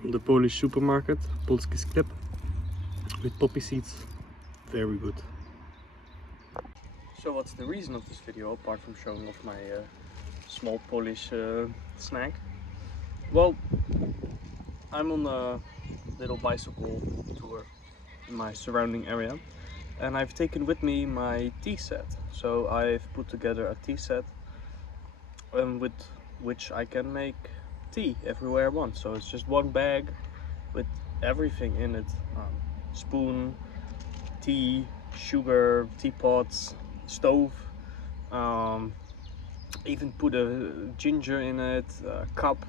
from the Polish supermarket, Polski sklep, with poppy seeds. Very good. So what's the reason of this video apart from showing off my small Polish snack? Well, I'm on a little bicycle tour in my surrounding area and I've taken with me my tea set. So I've put together a tea set with which I can make tea everywhere I want. So it's just one bag with everything in it. Spoon, tea, sugar, teapots, stove, even put a ginger in it, a cup,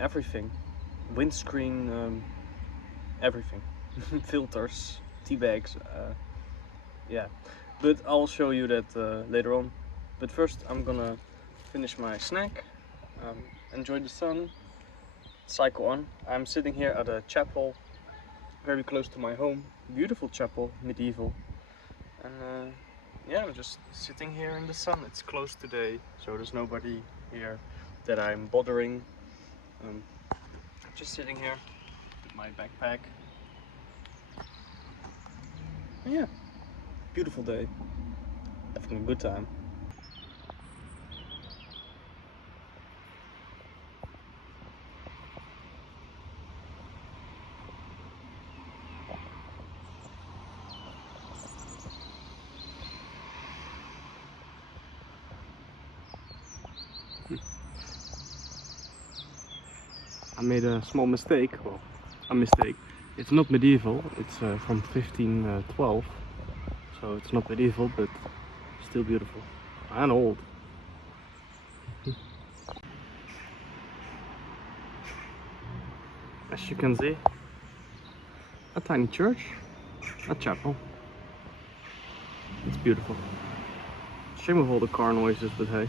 everything, windscreen, everything, filters, tea bags, yeah, but I'll show you that later on. But first I'm gonna finish my snack, enjoy the sun, cycle on. I'm sitting here at a chapel very close to my home, beautiful chapel, medieval, and yeah, I'm just sitting here in the sun. It's closed today, so there's nobody here that I'm bothering. Just sitting here with my backpack. And yeah, beautiful day, having a good time. I made a small mistake. Well, a mistake. It's not medieval, it's from 1512. So it's not medieval, but still beautiful. And old. As you can see, a tiny church, a chapel. It's beautiful. Shame of all the car noises, but hey.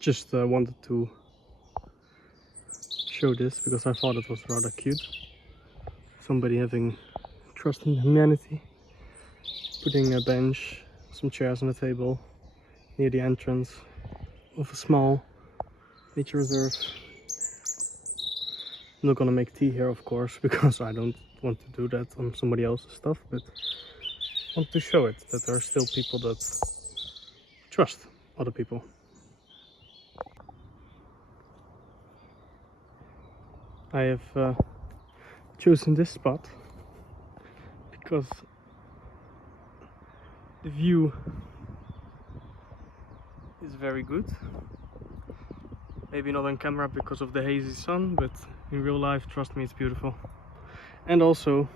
Just wanted to show this because I thought it was rather cute. Somebody having trust in humanity, putting a bench, some chairs on the table near the entrance of a small nature reserve. I'm not gonna make tea here, of course, because I don't want to do that on somebody else's stuff, but I want to show it that there are still people that trust other people. I have chosen this spot because the view is very good. Maybe not on camera because of the hazy sun, but in real life, trust me, it's beautiful. And also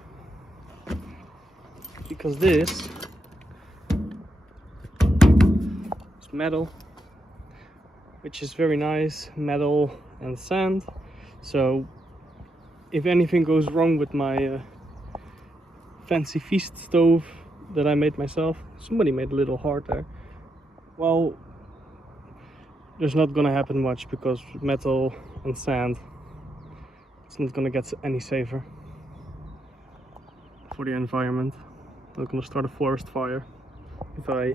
because this is metal, which is very nice, metal and sand. So if anything goes wrong with my fancy feast stove that I made myself, somebody made a little heart there, well, there's not gonna happen much because metal and sand, it's not gonna get any safer for the environment. I'm not gonna start a forest fire if I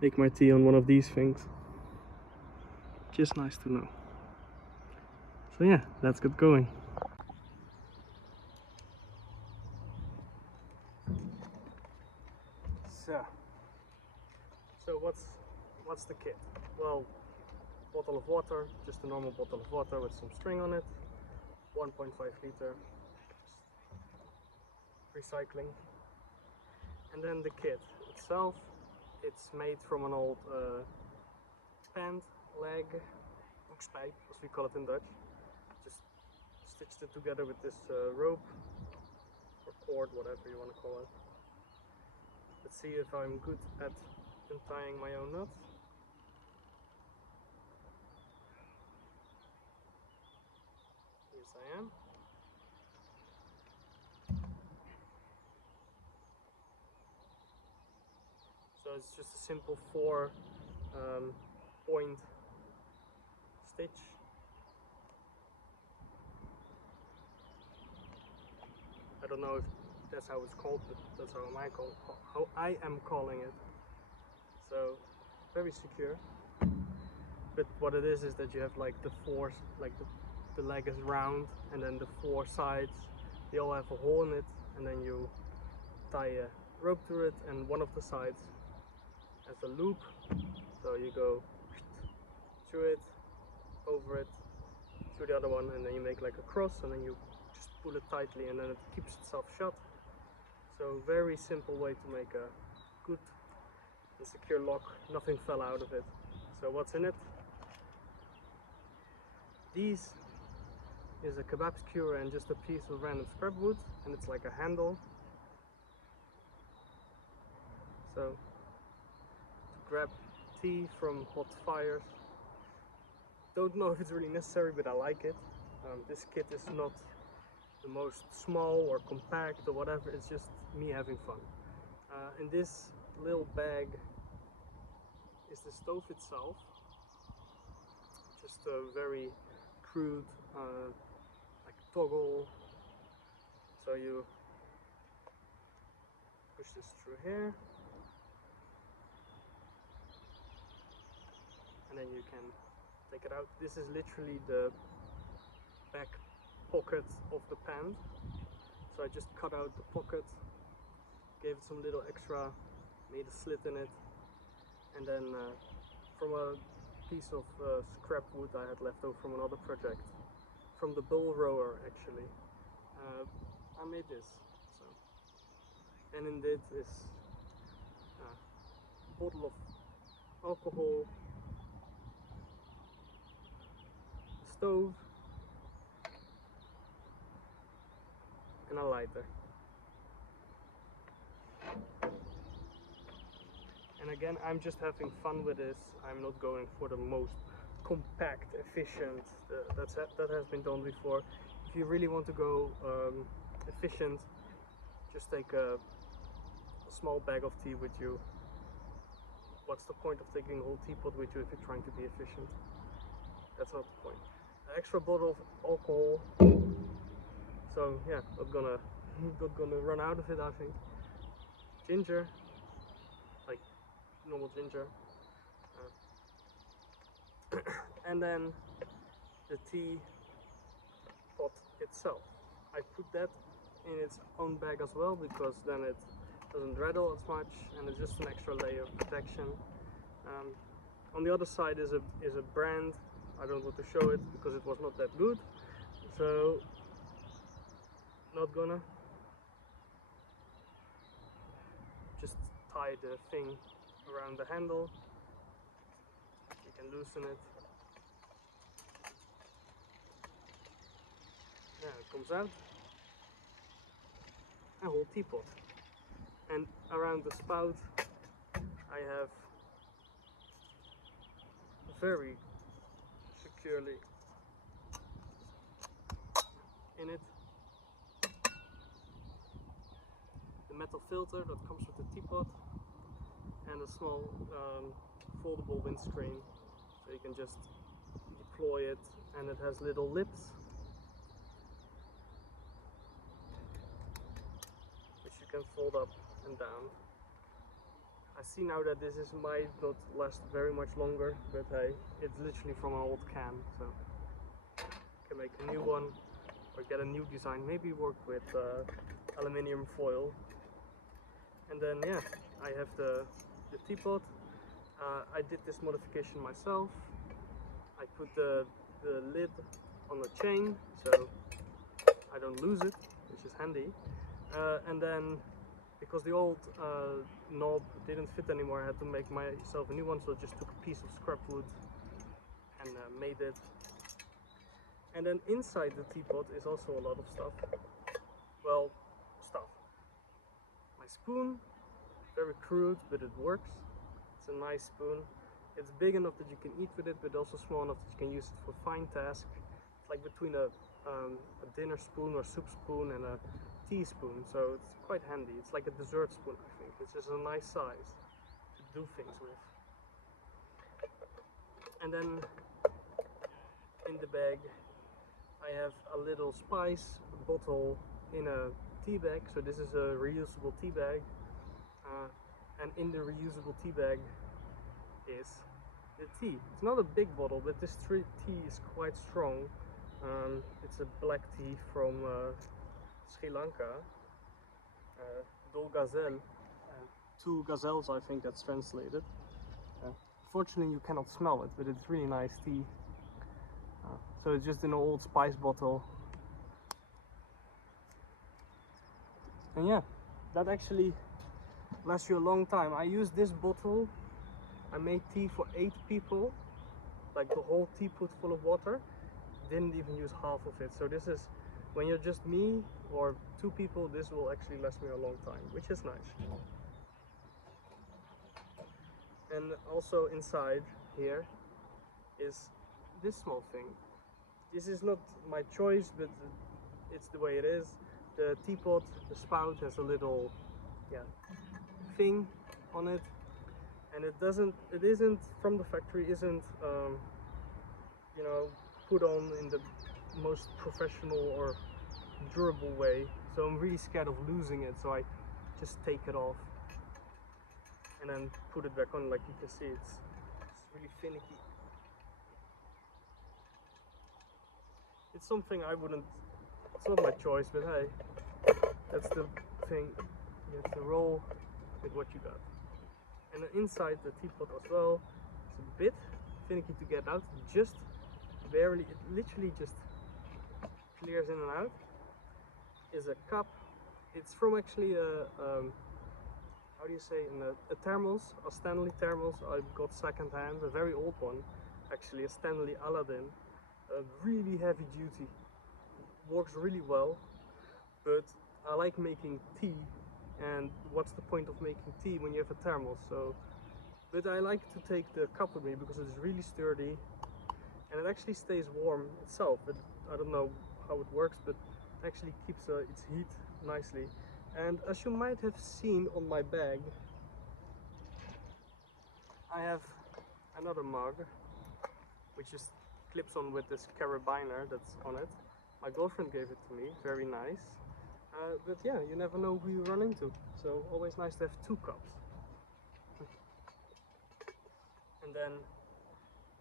make my tea on one of these things. Just nice to know. So yeah, let's get going. So what's the kit? Well, bottle of water, just a normal bottle of water with some string on it, 1.5 liter, recycling. And then the kit itself, it's made from an old pant leg, boekspijp, as we call it in Dutch. Just stitched it together with this rope or cord, whatever you want to call it. Let's see if I'm good at untying my own knots. Yes, I am. So it's just a simple 4 point stitch. I don't know if that's how it's called, but that's how I am calling it. So very secure. But what it is that you have like the 4, like the leg is round, and then the 4 sides, they all have a hole in it, and then you tie a rope through it, and one of the sides has a loop, so you go through it, over it, through the other one, and then you make like a cross, and then you just pull it tightly, and then it keeps itself shut. So very simple way to make a good and secure lock. Nothing fell out of it. So what's in it? These is a kebab skewer and just a piece of random scrap wood, and it's like a handle. So to grab tea from hot fires. Don't know if it's really necessary, but I like it. This kit is not the most small or compact or whatever, it's just me having fun. In this little bag is the stove itself, just a very crude like toggle. So you push this through here, and then you can take it out. This is literally the back pocket of the pan. So I just cut out the pocket, gave it some little extra, made a slit in it, and then from a piece of scrap wood I had left over from another project, from the bull rower actually, I made this. So, and in it is a bottle of alcohol, stove, and a lighter. And again, I'm just having fun with this. I'm not going for the most compact, efficient. That has been done before. If you really want to go efficient, just take a small bag of tea with you. What's the point of taking a whole teapot with you if you're trying to be efficient? That's not the point. An extra bottle of alcohol. So yeah, not gonna run out of it, I think. Ginger, like normal ginger, and then the tea pot itself. I put that in its own bag as well, because then it doesn't rattle as much, and it's just an extra layer of protection. On the other side is a brand. I don't want to show it because it was not that good, so not gonna. Just tie the thing around the handle. You can loosen it. Yeah, it comes out. A whole teapot. And around the spout I have very securely in it the metal filter that comes with the teapot, and a small foldable windscreen, so you can just deploy it, and it has little lips which you can fold up and down. I see now that this might not last very much longer, but hey, it's literally from an old can, so you can make a new one or get a new design, maybe work with aluminium foil. And then yeah, I have the teapot. I did this modification myself. I put the lid on a chain so I don't lose it, which is handy. And then, because the old knob didn't fit anymore, I had to make myself a new one, so I just took a piece of scrap wood and made it. And then inside the teapot is also a lot of stuff. Well, stuff. My spoon, very crude, but it works. It's a nice spoon. It's big enough that you can eat with it, but also small enough that you can use it for fine tasks. It's like between a dinner spoon or soup spoon and a teaspoon, so it's quite handy. It's like a dessert spoon, I think. It's just a nice size to do things with. And then in the bag I have a little spice bottle in a tea bag, so this is a reusable tea bag, and in the reusable tea bag is the tea. It's not a big bottle, but this tea is quite strong. It's a black tea from Sri Lanka, Dol Gazelle, two gazelles, I think that's translated. Fortunately you cannot smell it, but it's really nice tea. So it's just an old spice bottle. And yeah, that actually lasts you a long time. I used this bottle, I made tea for 8 people, like the whole teapot full of water. Didn't even use half of it. So this is, when you're just me or 2 people, this will actually last me a long time, which is nice. And also inside here is this small thing. This is not my choice, but it's the way it is. The teapot, the spout has a little thing on it, and it isn't from the factory, isn't you know, put on in the most professional or durable way. So I'm really scared of losing it, so I just take it off and then put it back on. Like you can see, it's really finicky. It's something I wouldn't, it's not my choice, but hey, that's the thing. You have to roll with what you got. And then inside the teapot as well, it's a bit finicky to get out, just barely, it literally just clears in and out, is a cup. It's from actually a, how do you say, a thermos, a Stanley thermos I got second hand, a very old one, actually, a Stanley Aladdin. Really heavy duty, works really well, but I like making tea, and what's the point of making tea when you have a thermos? So, but I like to take the cup with me because it's really sturdy and it actually stays warm itself. But I don't know how it works, but it actually keeps its heat nicely. And as you might have seen on my bag, I have another mug which is clips on with this carabiner that's on it. My girlfriend gave it to me, very nice. But yeah, you never know who you run into, so always nice to have 2 cups. And then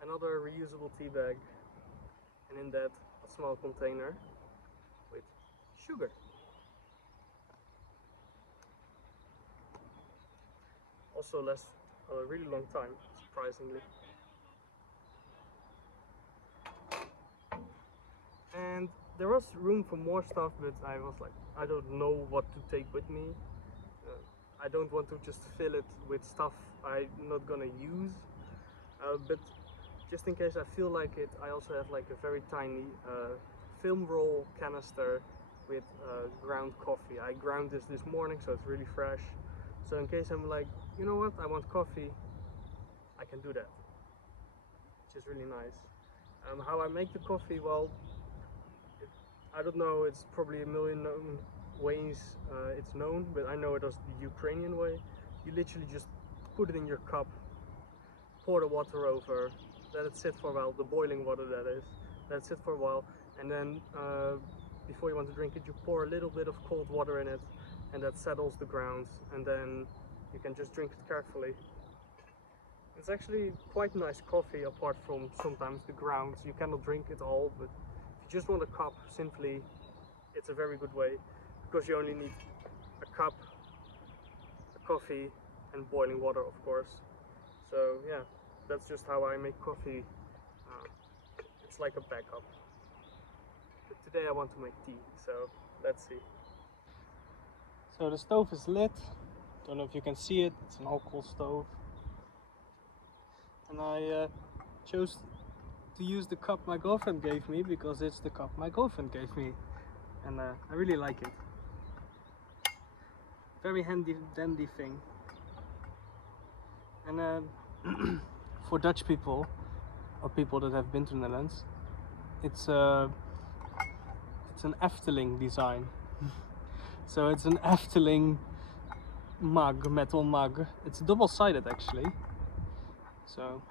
another reusable tea bag, and in that a small container with sugar. Also lasts a really long time, surprisingly. And there was room for more stuff, but I was like, I don't know what to take with me. I don't want to just fill it with stuff I'm not gonna use. But just in case I feel like it, I also have like a very tiny film roll canister with ground coffee. I ground this morning, so it's really fresh. So in case I'm like, you know what, I want coffee, I can do that, which is really nice. How I make the coffee, well, I don't know, it's probably a million ways it's known, but I know it as the Ukrainian way. You literally just put it in your cup, pour the water over, let it sit for a while, the boiling water that is, let it sit for a while, and then before you want to drink it, you pour a little bit of cold water in it, and that settles the grounds, and then you can just drink it carefully. It's actually quite nice coffee, apart from sometimes the grounds. You cannot drink it all, but if you just want a cup, simply, it's a very good way, because you only need a cup, a coffee, and boiling water, of course. So yeah, that's just how I make coffee it's like a backup. But today I want to make tea, so let's see. So the stove is lit. Don't know if you can see it. It's an alcohol stove. And I chose to use the cup my girlfriend gave me because it's the cup my girlfriend gave me. And I really like it. Very handy dandy thing. And for Dutch people, or people that have been to the Netherlands, it's an Efteling design. So it's an Efteling mug, metal mug. It's double-sided actually. So,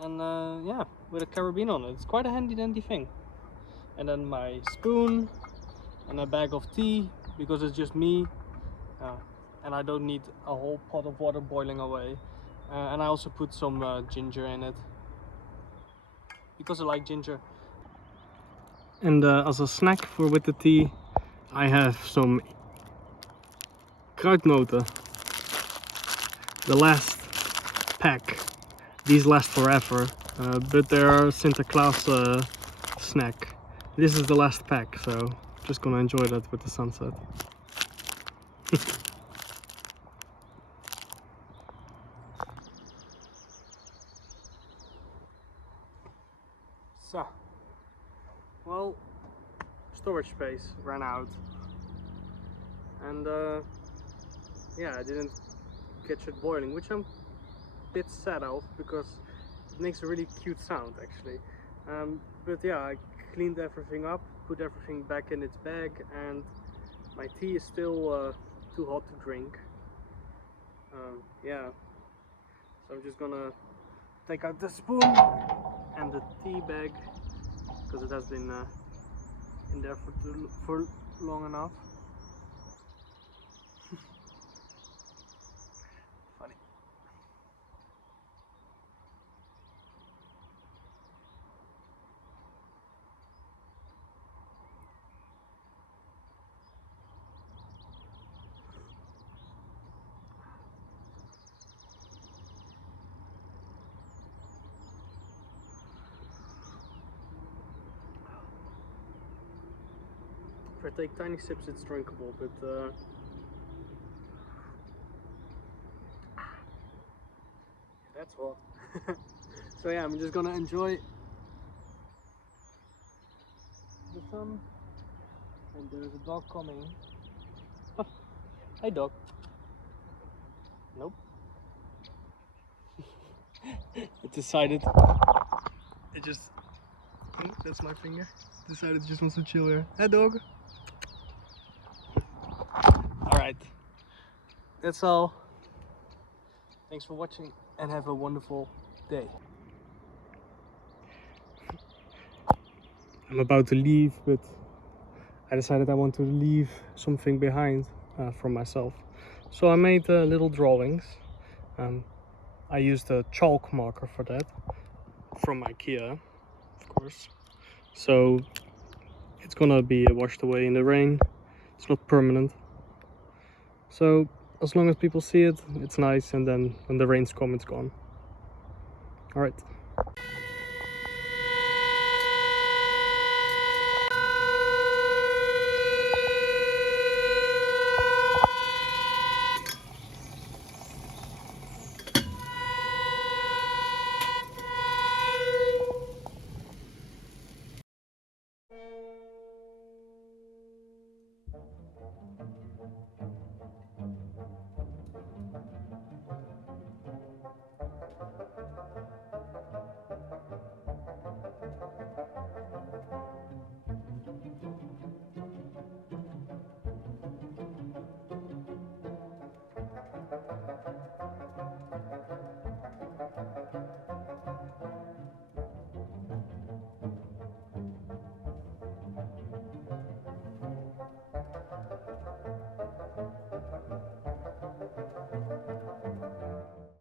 and yeah, with a carabiner on it. It's quite a handy dandy thing. And then my spoon and a bag of tea because it's just me. And I don't need a whole pot of water boiling away. And I also put some ginger in it because I like ginger. And as a snack for with the tea, I have some kruidnoten. The last pack. These last forever, but they are Sinterklaas snack. This is the last pack, so just gonna enjoy that with the sunset. So, well, storage space ran out, and yeah, I didn't catch it boiling, which I'm a bit sad of because it makes a really cute sound actually. But yeah, I cleaned everything up, put everything back in its bag, and my tea is still too hot to drink. Yeah, so I'm just gonna take out the spoon and the tea bag because it has been in there for long enough. Funny. If I take tiny sips, it's drinkable, but that's hot. So yeah, I'm just gonna enjoy the sun. And there's a dog coming. Hey dog. Nope. It decided. It just. Oh, that's my finger. Decided it just wants to chill here. Hey dog. Alright. That's all. Thanks for watching and have a wonderful day. I'm about to leave, but I decided I want to leave something behind for myself. So I made little drawings. I used a chalk marker for that from IKEA, of course. So it's gonna be washed away in the rain. It's not permanent. So as long as people see it, it's nice, and then when the rains come, it's gone. Alright.